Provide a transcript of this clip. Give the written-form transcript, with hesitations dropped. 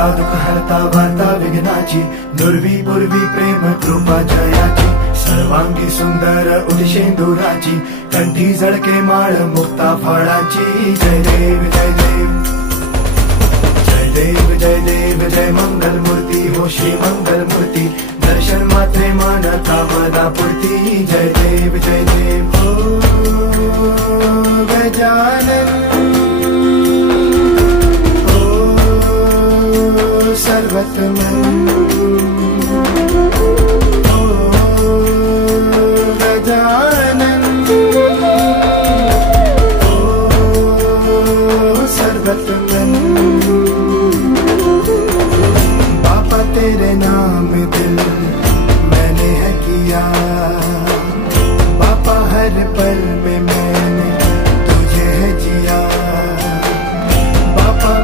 हरता दुःख हरता वार्ता विघ्नाची, दुर्वी पूर्वी प्रेम कृपा जयाची, सर्वांगी सुंदर उदिशेंदुराची, कंठी झळके माळ मुक्ता फळाची. जय देव जय देव जय देव जय देव जय मंगल मूर्ती हो श्री मंगल मूर्ती, दर्शन मात्रे मन कामना पूर्ती. जय देव जय देव हो गजानन हो सर्वतमन.